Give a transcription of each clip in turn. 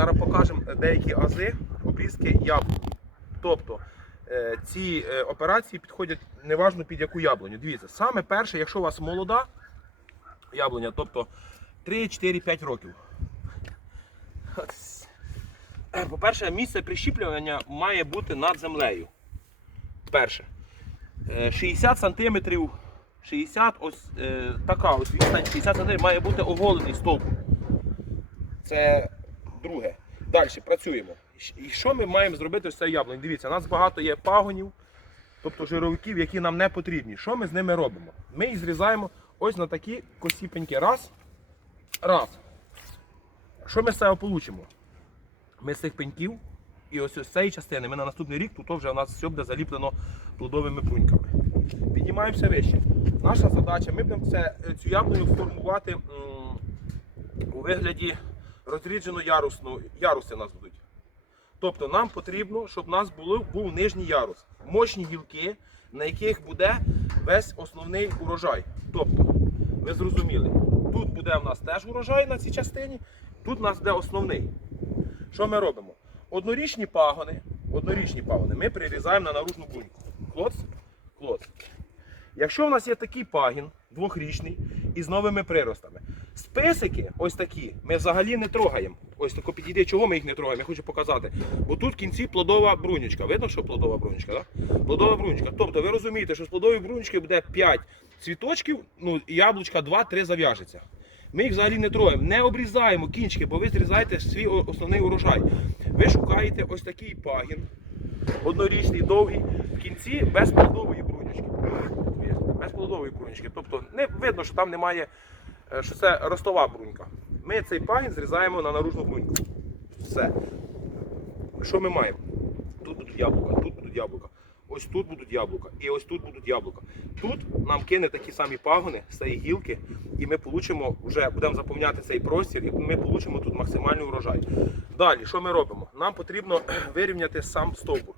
зараз покажемо деякі ази обрізки яблук. Тобто е, ці е, операції підходять неважно під яку яблуню. Дивіться, саме перше, якщо у вас молода яблуня, тобто 3, 4, 5 років. Е, По-перше, місце прищіплювання має бути над землею. Перше. Е, 60 сантиметрів, 60, ось така ось відстань 60 сантиметрів має бути оголений стовбур. Це друге. Далі працюємо. І що ми маємо зробити з цією яблунею? Дивіться, у нас багато є пагонів, тобто жировиків, які нам не потрібні. Що ми з ними робимо? Ми їх зрізаємо ось на такі косіпеньки. Раз. Раз. Що ми з цього получимо? Ми з цих пеньків і ось з цієї частини ми на наступний рік тут вже у нас все буде заліплено плодовими бруньками. Піднімаємося вище. Наша задача, ми будемо це, цю яблуню формувати у вигляді розріджено ярусну, яруси нас будуть. Тобто нам потрібно, щоб у нас було, був нижній ярус, мощні гілки, на яких буде весь основний урожай. Тобто, ви зрозуміли, тут буде у нас теж урожай на цій частині, тут у нас буде основний. Що ми робимо? Однорічні пагони, однорічні пагони ми прирізаємо на наружну бруньку. Клоц, клоц. Якщо в нас є такий пагін, двохрічний, із новими приростами, списики, ось такі, ми взагалі не трогаємо. Ось тако підійде, чого ми їх не трогаємо, я хочу показати. Бо тут в кінці плодова брунючка. Видно, що плодова брунючка, так? Плодова брунючка. Тобто ви розумієте, що з плодової брунючки буде 5 цвіточків, ну яблучка 2-3 зав'яжеться. Ми їх взагалі не трогаємо, не обрізаємо кінчики, бо ви зрізаєте свій основний урожай. Ви шукаєте ось такий пагін, однорічний, довгий, в кінці без плодової брунючки. Без плодової брунючки. Тобто не видно, що там немає, що це ростова брунька. Ми цей пагін зрізаємо на наружну бруньку. Все. Що ми маємо? Тут будуть яблука, тут будуть яблука. Ось тут будуть яблука і ось тут будуть яблука. Тут нам кине такі самі пагони з цієї гілки, і ми получимо, вже будемо заповняти цей простір, і ми получимо тут максимальний урожай. Далі, що ми робимо? Нам потрібно вирівняти сам стовбур.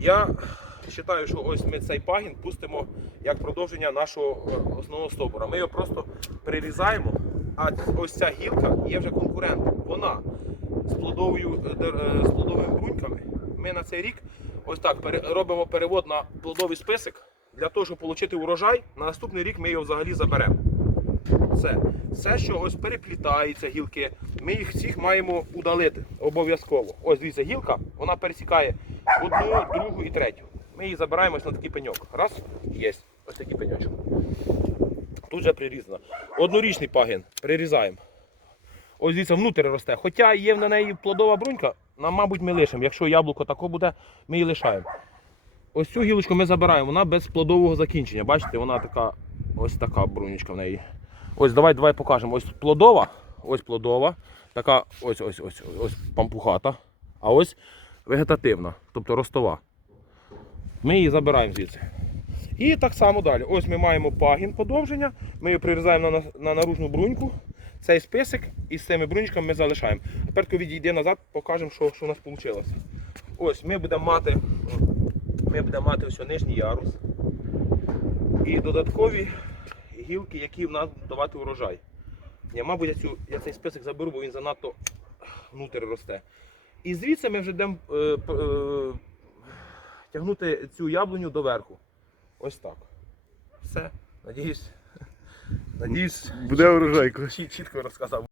Я вважаю, що ось ми цей пагін пустимо як продовження нашого е, основного стовбура. Ми його просто прирізаємо, а ось ця гілка є вже конкурентом. Вона з плодовою е, е, з плодовими бруньками. Ми на цей рік ось так робимо перевод на плодовий список для того, щоб отримати урожай. На наступний рік ми його взагалі заберемо. Все. Все, що ось переплітається гілки, ми їх всіх маємо удалити обов'язково. Ось дивіться, гілка, вона пересікає одну, другу і третю. Ми її забираємо ось на такий пеньок. Раз, є. Ось такий пеньочок. Тут вже прирізано. Однорічний пагін прирізаємо. Ось дивіться, внутрі росте. Хоча є на неї плодова брунька, нам, мабуть, ми лишимо. Якщо яблуко тако буде, ми її лишаємо. Ось цю гілочку ми забираємо, вона без плодового закінчення. Бачите, вона така, ось така брунючка в неї. Ось давай, давай покажемо. Ось плодова, ось плодова, така ось ось ось ось пампухата, а ось вегетативна, тобто ростова. Ми її забираємо звідси. І так само далі. Ось ми маємо пагін подовження, ми його прирізаємо на, на наружну бруньку. Цей список із цими брунючками ми залишаємо. Тепер коли відійде назад, покажемо, що, що у нас вийшло. Ось ми будемо мати, ми будемо мати ось нижній ярус і додаткові гілки, які в нас давати урожай. Ні, мабуть, я, цю, я цей список заберу, бо він занадто внутрі росте. І звідси ми вже йдемо е, е, тягнути цю яблуню до верху. Ось так. Все. Надіюсь. Надіюсь, Буде урожайко. чітко розказав.